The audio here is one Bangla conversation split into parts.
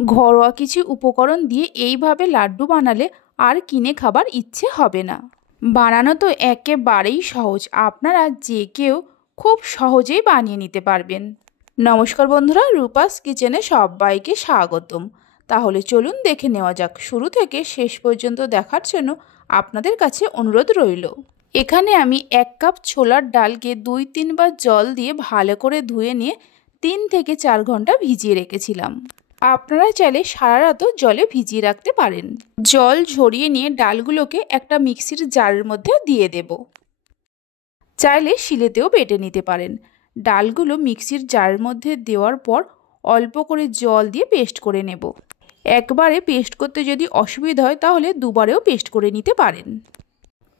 ঘরোয়া কিছু উপকরণ দিয়ে এইভাবে লাড্ডু বানালে আর কিনে খাবার ইচ্ছে হবে না। বানানো তো একেবারেই সহজ, আপনারা যে কেউ খুব সহজেই বানিয়ে নিতে পারবেন। নমস্কার বন্ধুরা, রূপাস কিচেনে সবাইকে স্বাগতম। তাহলে চলুন দেখে নেওয়া যাক। শুরু থেকে শেষ পর্যন্ত দেখার জন্য আপনাদের কাছে অনুরোধ রইল। এখানে আমি 1 কাপ ছোলার ডালকে 2-3 বার জল দিয়ে ভালো করে ধুয়ে নিয়ে 3 থেকে 4 ঘন্টা ভিজিয়ে রেখেছিলাম। আপনারা চাইলে সারা রাতও জলে ভিজিয়ে রাখতে পারেন। জল ঝরিয়ে নিয়ে ডালগুলোকে একটা মিক্সির জারের মধ্যে দিয়ে দেব। চাইলে শিলেতেও বেটে নিতে পারেন। ডালগুলো মিক্সির জারের মধ্যে দেওয়ার পর অল্প করে জল দিয়ে পেস্ট করে নেব। একবারে পেস্ট করতে যদি অসুবিধা হয় তাহলে দুবারেও পেস্ট করে নিতে পারেন।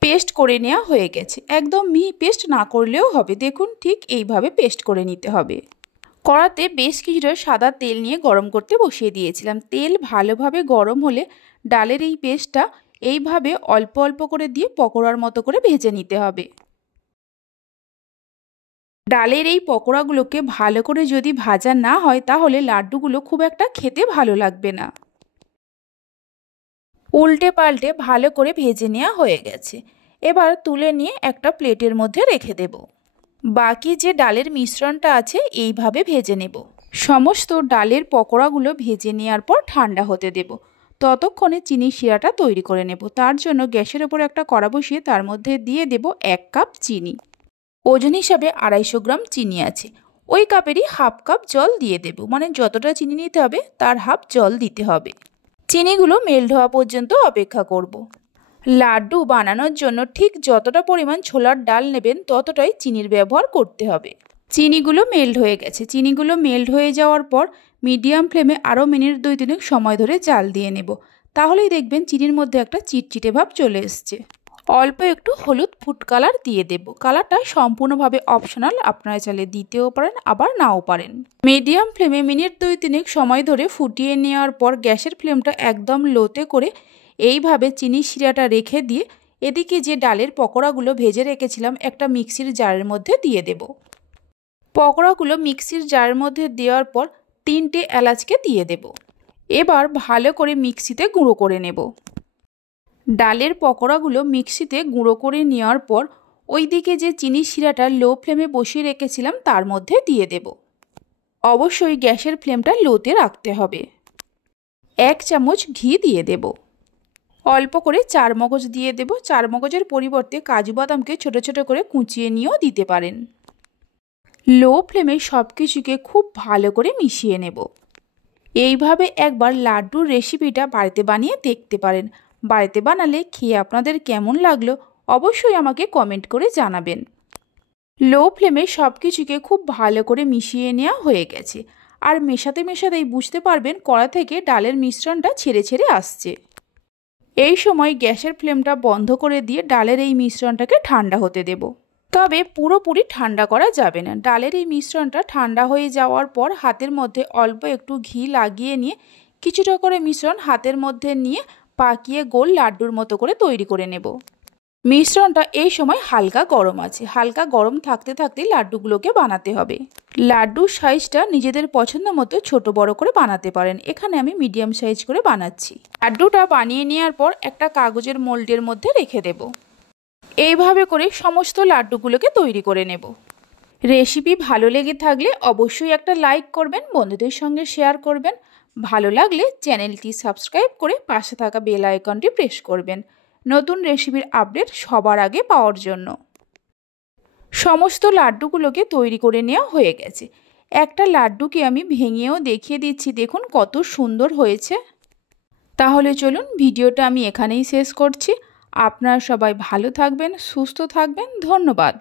পেস্ট করে নেওয়া হয়ে গেছে। একদম মিহি পেস্ট না করলেও হবে, দেখুন ঠিক এইভাবে পেস্ট করে নিতে হবে। কড়াতে বেশ কিছুটা সাদা তেল নিয়ে গরম করতে বসিয়ে দিয়েছিলাম। তেল ভালোভাবে গরম হলে ডালের এই পেস্টটা এইভাবে অল্প অল্প করে দিয়ে পকোড়ার মতো করে ভেজে নিতে হবে। ডালের এই পকোড়াগুলোকে ভালো করে যদি ভাজা না হয় তাহলে লাড্ডুগুলো খুব একটা খেতে ভালো লাগবে না। উল্টে পাল্টে ভালো করে ভেজে নেওয়া হয়ে গেছে। এবার তুলে নিয়ে একটা প্লেটের মধ্যে রেখে দেব। বাকি যে ডালের মিশ্রণটা আছে এইভাবে ভেজে নেব। সমস্ত ডালের পকোড়াগুলো ভেজে নেওয়ার পর ঠান্ডা হতে দেব। ততক্ষণে চিনি শিরাটা তৈরি করে নেব। তার জন্য গ্যাসের ওপর একটা কড়া বসিয়ে তার মধ্যে দিয়ে দেব 1 কাপ চিনি। ওজন হিসাবে 250 গ্রাম চিনি আছে। ওই কাপেরই হাফ কাপ জল দিয়ে দেব, মানে যতটা চিনি নিতে হবে তার হাফ জল দিতে হবে। চিনিগুলো মেল্ট হওয়া পর্যন্ত অপেক্ষা করব। লাড্ডু বানানোর জন্য ঠিক যতটা পরিমাণ ছোলার ডাল নেবেন ততটাই চিনির ব্যবহার করতে হবে। চিনিগুলো মেল্ট হয়ে গেছে। চিনিগুলো মেল্ট হয়ে যাওয়ার পর মিডিয়াম ফ্লেমে আরও মিনিট 2-3 সময় ধরে জাল দিয়ে নেব। তাহলেই দেখবেন চিনির মধ্যে একটা চিটচিটে ভাব চলে এসছে। অল্প একটু হলুদ ফুড কালার দিয়ে দেব। কালারটা সম্পূর্ণভাবে অপশনাল, আপনারা চাইলে দিতেও পারেন আবার নাও পারেন। মিডিয়াম ফ্লেমে মিনিট 2-3 সময় ধরে ফুটিয়ে নেওয়ার পর গ্যাসের ফ্লেমটা একদম লোতে করে এইভাবে চিনি শিরাটা রেখে দিয়ে এদিকে যে ডালের পকোড়াগুলো ভেজে রেখেছিলাম একটা মিক্সির জারের মধ্যে দিয়ে দেব। পকোড়াগুলো মিক্সির জারের মধ্যে দেওয়ার পর 3টে এলাচকে দিয়ে দেব। এবার ভালো করে মিক্সিতে গুঁড়ো করে নেব। ডালের পকোড়াগুলো মিক্সিতে গুঁড়ো করে নেওয়ার পর ওইদিকে যে চিনি শিরাটা লো ফ্লেমে বসিয়ে রেখেছিলাম তার মধ্যে দিয়ে দেব। অবশ্যই গ্যাসের ফ্লেমটা লোতে রাখতে হবে। 1 চামচ ঘি দিয়ে দেব। অল্প করে চারমগজ দিয়ে দেব। চারমগজের পরিবর্তে কাজু বাদামকে ছোট ছোট করে কুচিয়ে নিয়েও দিতে পারেন। লো ফ্লেমে সব কিছুকে খুব ভালো করে মিশিয়ে নেব। এইভাবে একবার লাড্ডুর রেসিপিটা বাড়িতে বানিয়ে দেখতে পারেন। বাড়িতে বানালে খেয়ে আপনাদের কেমন লাগলো অবশ্যই আমাকে কমেন্ট করে জানাবেন। লো ফ্লেমে সব কিছুকে খুব ভালো করে মিশিয়ে নেওয়া হয়ে গেছে। আর মেশাতে মেশাতেই বুঝতে পারবেন কড়া থেকে ডালের মিশ্রণটা ছেড়ে ছেড়ে আসছে। এই সময় গ্যাসের ফ্লেমটা বন্ধ করে দিয়ে ডালের এই মিশ্রণটাকে ঠান্ডা হতে দেব। তবে পুরোপুরি ঠান্ডা করা যাবে না। ডালের এই মিশ্রণটা ঠান্ডা হয়ে যাওয়ার পর হাতের মধ্যে অল্প একটু ঘি লাগিয়ে নিয়ে কিছুটা করে মিশ্রণ হাতের মধ্যে নিয়ে পাকিয়ে গোল লাড্ডুর মতো করে তৈরি করে নেব। মিশ্রণটা এই সময় হালকা গরম আছে। হালকা গরম থাকতে থাকতে লাড্ডুগুলোকে বানাতে হবে। লাড্ডুর সাইজটা নিজেদের পছন্দ মতো ছোট বড় করে বানাতে পারেন। এখানে আমি মিডিয়াম সাইজ করে বানাচ্ছি। লাড্ডুটা বানিয়ে নেওয়ার পর একটা কাগজের মোল্ডের মধ্যে রেখে দেব। এইভাবে করে সমস্ত লাড্ডুগুলোকে তৈরি করে নেব। রেসিপি ভালো লেগে থাকলে অবশ্যই একটা লাইক করবেন, বন্ধুদের সঙ্গে শেয়ার করবেন। ভালো লাগলে চ্যানেলটি সাবস্ক্রাইব করে পাশে থাকা বেল আইকনটি প্রেস করবেন নতুন রেসিপির আপডেট সবার আগে পাওয়ার জন্য। সমস্ত লাড্ডুগুলোকে তৈরি করে নেওয়া হয়ে গেছে। একটা লাড্ডুকে আমি ভেঙেও দেখিয়ে দিচ্ছি, দেখুন কত সুন্দর হয়েছে। তাহলে চলুন ভিডিওটা আমি এখানেই শেষ করছি। আপনারা সবাই ভালো থাকবেন, সুস্থ থাকবেন। ধন্যবাদ।